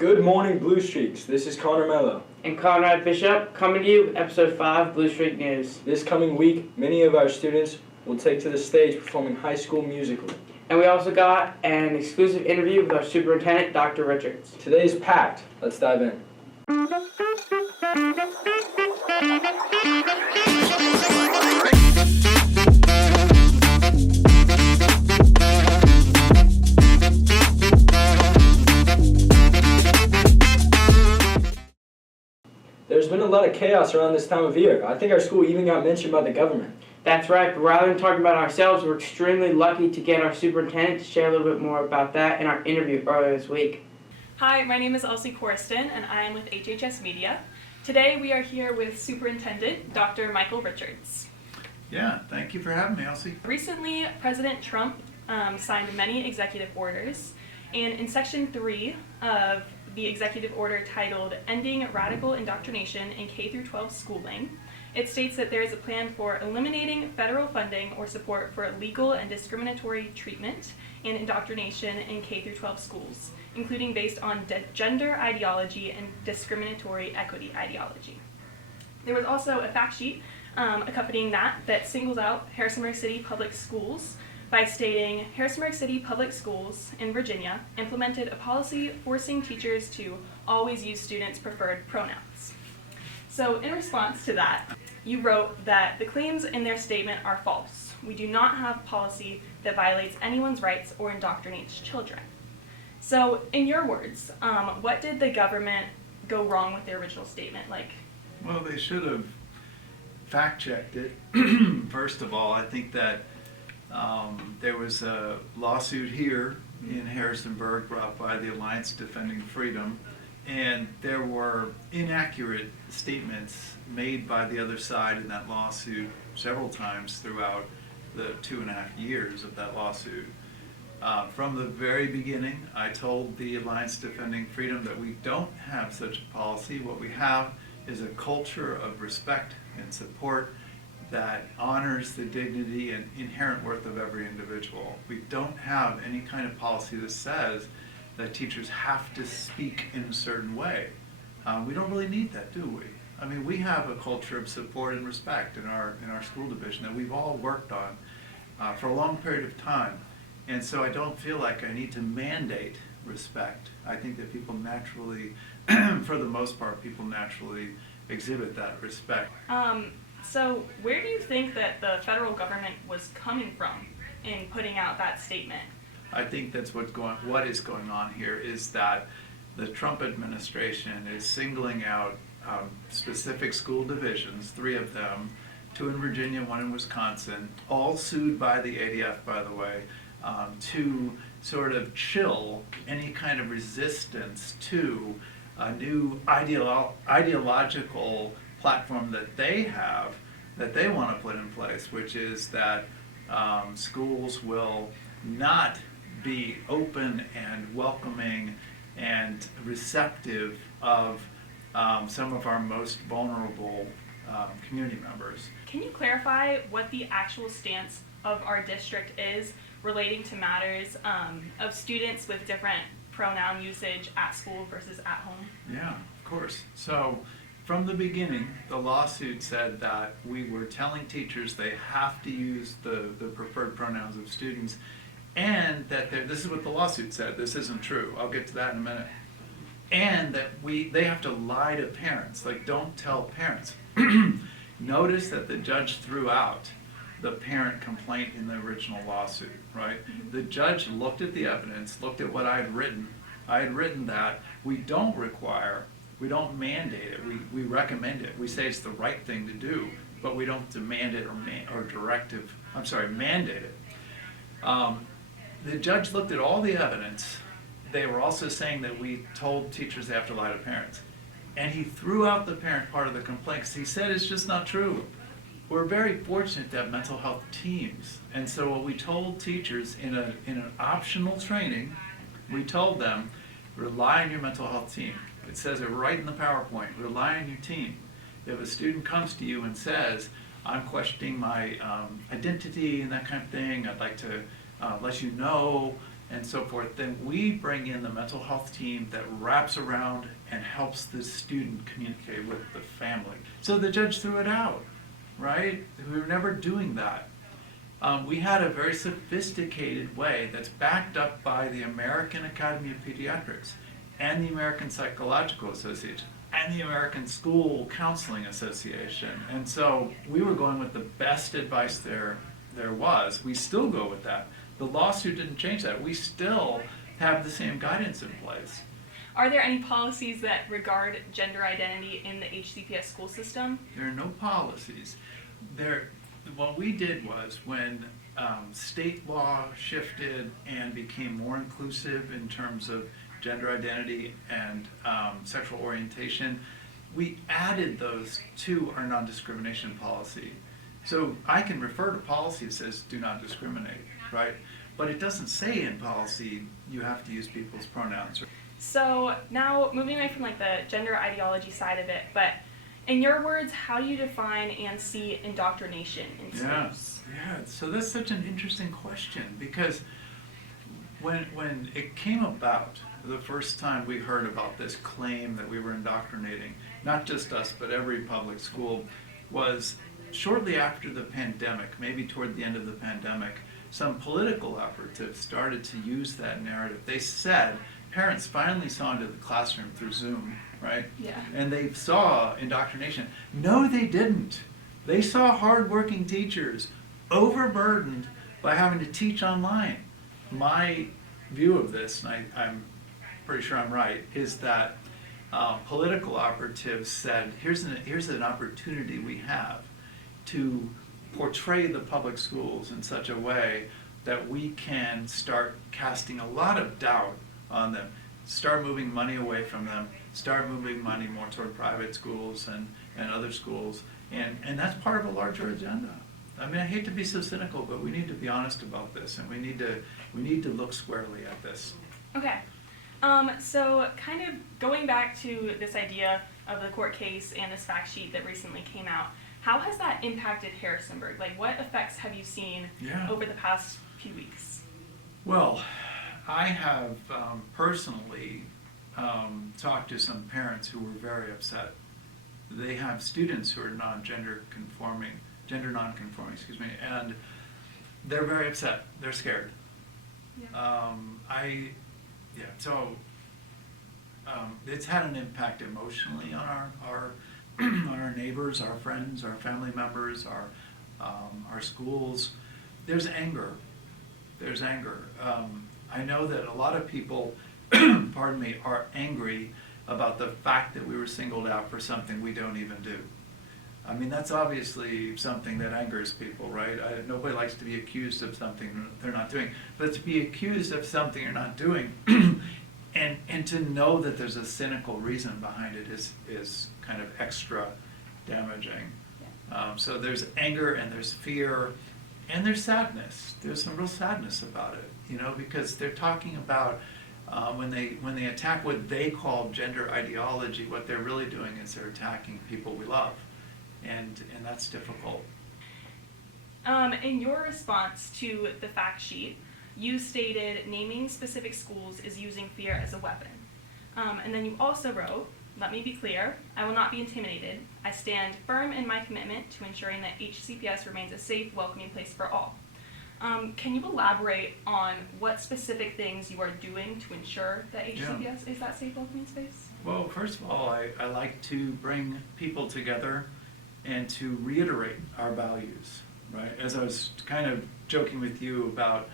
Good morning, Blue Streaks. This is Mello. And Conrad Bishop, coming to you with Episode 5 Blue Streak News. This coming week, many of our students will take to the stage performing High School Musical. And we also got an exclusive interview with our superintendent, Dr. Richards. Today's packed. Let's dive in. There's been a lot of chaos around this time of year. I think our school even got mentioned by the government. That's right, but rather than talking about ourselves, we're extremely lucky to get our superintendent to share a little bit more about that in our interview earlier this week. Hi, my name is Elsie Corriston, and I am with HHS Media. Today we are here with Superintendent Dr. Michael Richards. Yeah, thank you for having me, Elsie. Recently, President Trump signed many executive orders, and in Section 3 of the executive order titled Ending Radical Indoctrination in K-12 Schooling, it states that there is a plan for eliminating federal funding or support for illegal and discriminatory treatment and indoctrination in K-12 schools, including based on gender ideology and discriminatory equity ideology. There was also a fact sheet accompanying that singles out Harrisonburg City Public Schools by stating, Harrisonburg City Public Schools in Virginia implemented a policy forcing teachers to always use students' preferred pronouns. So in response to that, you wrote that the claims in their statement are false. We do not have policy that violates anyone's rights or indoctrinates children. So in your words, what did the government go wrong with their original statement? Well, they should have fact-checked it. First of all, I think that there was a lawsuit here in Harrisonburg brought by the Alliance Defending Freedom, and there were inaccurate statements made by the other side in that lawsuit several times throughout the 2.5 years of that lawsuit. From the very beginning, I told the Alliance Defending Freedom that we don't have such a policy. What we have is a culture of respect and support that honors the dignity and inherent worth of every individual. We don't have any kind of policy that says that teachers have to speak in a certain way. We don't really need that, do we? I mean, we have a culture of support and respect in our school division that we've all worked on for a long period of time. And so I don't feel like I need to mandate respect. I think that people naturally, for the most part, people naturally exhibit that respect. So where do you think that the federal government was coming from in putting out that statement? I think that's what is going on here is that the Trump administration is singling out specific school divisions, 3 of them, 2 in Virginia, 1 in Wisconsin, all sued by the ADF, by the way, to sort of chill any kind of resistance to a new ideological platform that they have, that they want to put in place, which is that schools will not be open and welcoming and receptive of some of our most vulnerable community members. Can you clarify what the actual stance of our district is relating to matters of students with different pronoun usage at school versus at home? Yeah, of course. So from the beginning, the lawsuit said that we were telling teachers they have to use the preferred pronouns of students, and that this is what the lawsuit said. This isn't true. I'll get to that in a minute. And that they have to lie to parents. Like, don't tell parents. Notice that the judge threw out the parent complaint in the original lawsuit, right? Mm-hmm. The judge looked at the evidence, looked at what I had written. I had written that we don't mandate it, we recommend it. We say it's the right thing to do, but we don't demand it or mandate it. The judge looked at all the evidence. They were also saying that we told teachers they have to lie to parents. And he threw out the parent part of the complaint because he said it's just not true. We're very fortunate to have mental health teams. And so what we told teachers in an optional training, we told them, rely on your mental health team. It says it right in the PowerPoint, rely on your team. If a student comes to you and says, I'm questioning my identity and that kind of thing, I'd like to let you know and so forth, then we bring in the mental health team that wraps around and helps the student communicate with the family. So the judge threw it out, right? We were never doing that. We had a very sophisticated way that's backed up by the American Academy of Pediatrics and the American Psychological Association and the American School Counseling Association. And so we were going with the best advice there was. We still go with that. The lawsuit didn't change that. We still have the same guidance in place. Are there any policies that regard gender identity in the HCPS school system? There are no policies. What we did was when state law shifted and became more inclusive in terms of gender identity and sexual orientation, we added those to our non-discrimination policy. So I can refer to policy that says do not discriminate, right? But it doesn't say in policy you have to use people's pronouns. So now moving away from like the gender ideology side of it, but in your words, how do you define and see indoctrination in schools? Yeah, so that's such an interesting question, because when it came about, the first time we heard about this claim that we were indoctrinating, not just us, but every public school, was shortly after the pandemic, maybe toward the end of the pandemic, some political operatives started to use that narrative. They said, parents finally saw into the classroom through Zoom, right? Yeah. And they saw indoctrination. No, they didn't. They saw hardworking teachers overburdened by having to teach online. My view of this, and I'm pretty sure I'm right, is that political operatives said, here's an opportunity we have to portray the public schools in such a way that we can start casting a lot of doubt on them, start moving money away from them, start moving money more toward private schools and other schools, and that's part of a larger agenda. I mean, I hate to be so cynical, but we need to be honest about this, and we need to look squarely at this. Okay. So kind of going back to this idea of the court case and this fact sheet that recently came out, how has that impacted Harrisonburg? Like, what effects have you seen over the past few weeks? Well, I have personally talked to some parents who were very upset. They have students who are gender non-conforming, and they're very upset. They're scared. Yeah. It's had an impact emotionally on our on our neighbors, our friends, our family members, our schools. There's anger. I know that a lot of people, pardon me, are angry about the fact that we were singled out for something we don't even do. I mean, that's obviously something that angers people, right? Nobody likes to be accused of something they're not doing. But to be accused of something you're not doing and to know that there's a cynical reason behind it is kind of extra damaging. So there's anger and there's fear and there's sadness. There's some real sadness about it, because they're talking about when they attack what they call gender ideology, what they're really doing is they're attacking people we love. And that's difficult. In your response to the fact sheet, you stated naming specific schools is using fear as a weapon. And then you also wrote, let me be clear, I will not be intimidated. I stand firm in my commitment to ensuring that HCPS remains a safe, welcoming place for all. Can you elaborate on what specific things you are doing to ensure that HCPS is that safe, welcoming space? Well, first of all, I like to bring people together and to reiterate our values, right? As I was kind of joking with you about,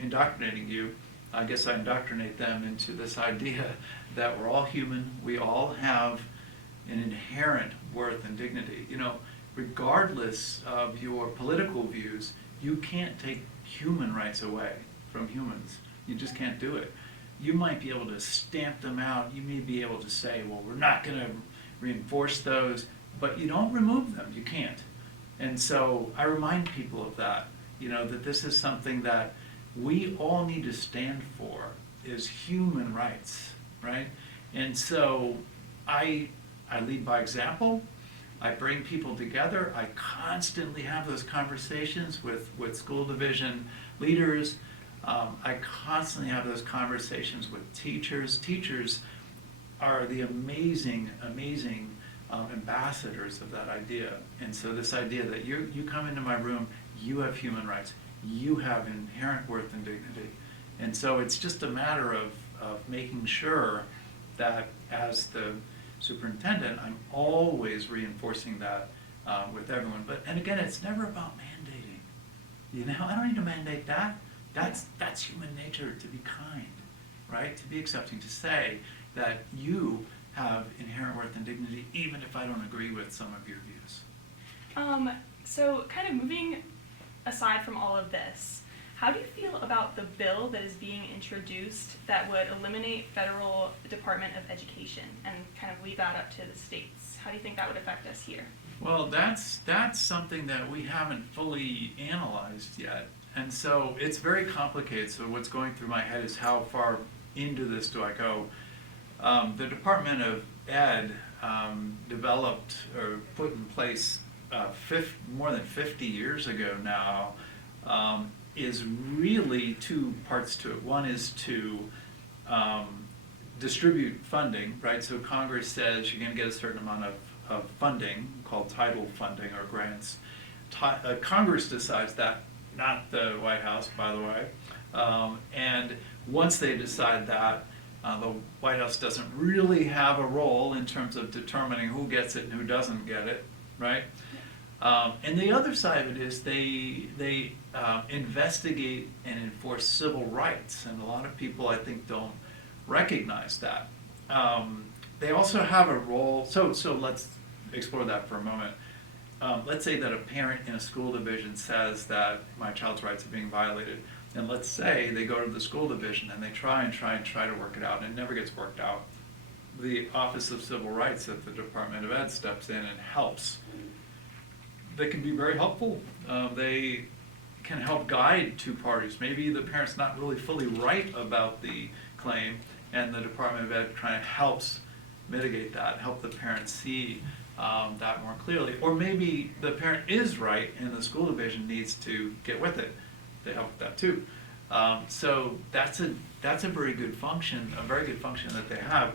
indoctrinating you, I guess I indoctrinate them into this idea that we're all human, we all have an inherent worth and dignity. Regardless of your political views, you can't take human rights away from humans. You just can't do it. You might be able to stamp them out, you may be able to say, well, we're not going to reinforce those, but you don't remove them, you can't. And so I remind people of that, that this is something that we all need to stand for, is human rights, right? And so I lead by example, I bring people together, I constantly have those conversations with school division leaders, I constantly have those conversations with teachers. Teachers are the amazing ambassadors of that idea. And so this idea that you come into my room, you have human rights, you have inherent worth and dignity. And so it's just a matter of making sure that as the superintendent, I'm always reinforcing that with everyone. And again, it's never about mandating. You know, I don't need to mandate that. That's human nature, to be kind, right? To be accepting, to say that you have inherent worth and dignity, even if I don't agree with some of your views. So kind of moving aside from all of this, how do you feel about the bill that is being introduced that would eliminate federal Department of Education and kind of leave that up to the states? How do you think that would affect us here? Well, that's something that we haven't fully analyzed yet. And so it's very complicated. So what's going through my head is how far into this do I go? The Department of Ed developed or put in place more than 50 years ago now, is really two parts to it. One is to distribute funding, right? So Congress says you're going to get a certain amount of funding called title funding or grants. Congress decides that, not the White House, by the way. And once they decide that, the White House doesn't really have a role in terms of determining who gets it and who doesn't get it, right? And the other side of it is they investigate and enforce civil rights, and a lot of people, I think, don't recognize that. They also have a role, so let's explore that for a moment. Let's say that a parent in a school division says that my child's rights are being violated, and let's say they go to the school division and they try to work it out, and it never gets worked out. The Office of Civil Rights at the Department of Ed steps in and helps. They can be very helpful. They can help guide two parties. Maybe the parent's not really fully right about the claim, and the Department of Ed kind of helps mitigate that, help the parent see that more clearly. Or maybe the parent is right and the school division needs to get with it. They help with that too. So that's a very good function, that they have.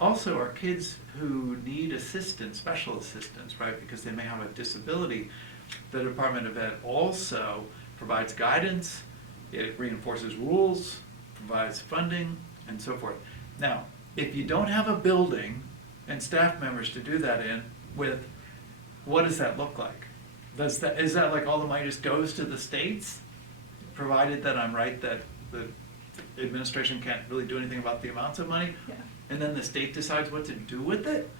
Also, our kids who need assistance, special assistance, right, because they may have a disability, the Department of Ed also provides guidance, it reinforces rules, provides funding, and so forth. Now, if you don't have a building and staff members to do that in with, what does that look like? Is that like all the money just goes to the states, provided that I'm right that the administration can't really do anything about the amounts of money? Yeah. And then the state decides what to do with it?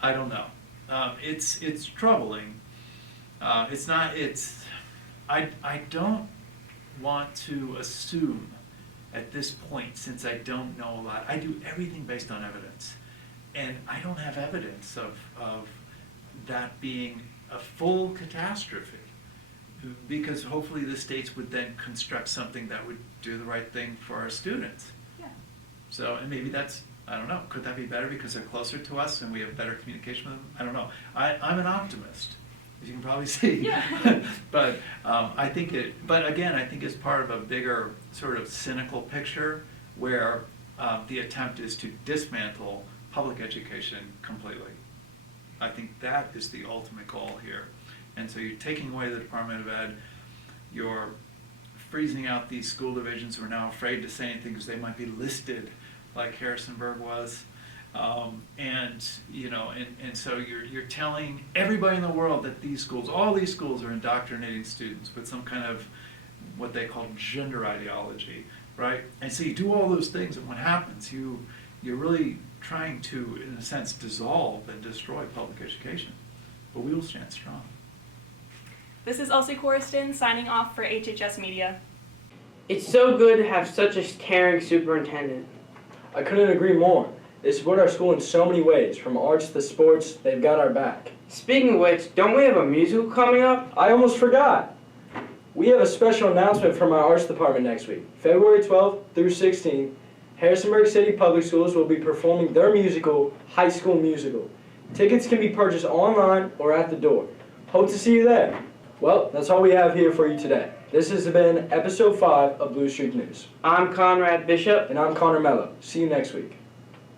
I don't know. It's troubling. I don't want to assume at this point, since I don't know a lot. I do everything based on evidence. And I don't have evidence of that being a full catastrophe, because hopefully the states would then construct something that would do the right thing for our students. Yeah. So, and maybe that's, I don't know, could that be better because they're closer to us and we have better communication with them? I don't know. I'm an optimist, as you can probably see. Yeah. But I think it's part of a bigger sort of cynical picture where the attempt is to dismantle public education completely. I think that is the ultimate goal here. And so you're taking away the Department of Ed, you're freezing out these school divisions who are now afraid to say anything because they might be listed like Harrisonburg was. And so you're telling everybody in the world that all these schools are indoctrinating students with some kind of what they call gender ideology, right? And so you do all those things, and what happens? You're really trying to, in a sense, dissolve and destroy public education. But we will stand strong. This is Elsie Corriston signing off for HHS Media. It's so good to have such a caring superintendent. I couldn't agree more. They support our school in so many ways, from arts to sports. They've got our back. Speaking of which, don't we have a musical coming up? I almost forgot. We have a special announcement from our arts department next week. February 12th through 16th, Harrisonburg City Public Schools will be performing their musical, High School Musical. Tickets can be purchased online or at the door. Hope to see you there. Well, that's all we have here for you today. This has been episode 5 of Blue Streak News. I'm Conrad Bishop. And I'm Connor Mello. See you next week.